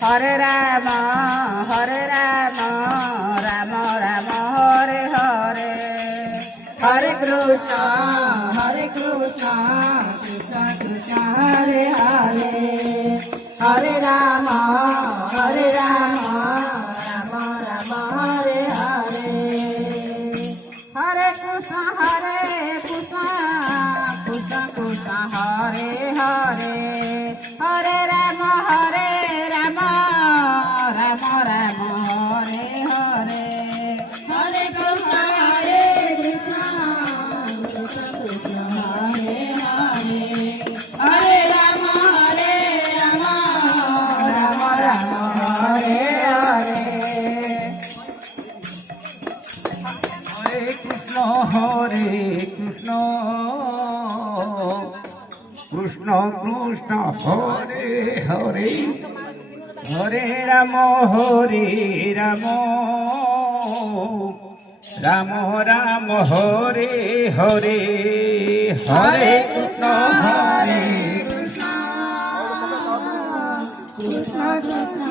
Hare Rama, Hare Rama, Rama Rama, Hare Hare, Hare Krishna, Krishna Krishna, Hare Hare, Hare Rama, Rama Rama, Hare Hare, Hare Krishna, Krishna Krishna, Hare Hare, Hare Rama, Rama Rama, Hare Hare, Hare Krishna, Krishna Krishna, Hare Hare, Hare Rama, Rama Rama, Hare Hare. Hare Krishna, Krishna Krishna, Hare Hare, Hare Rama, Rama Rama, Hare Hare, Hare Krishna, Krishna Krishna,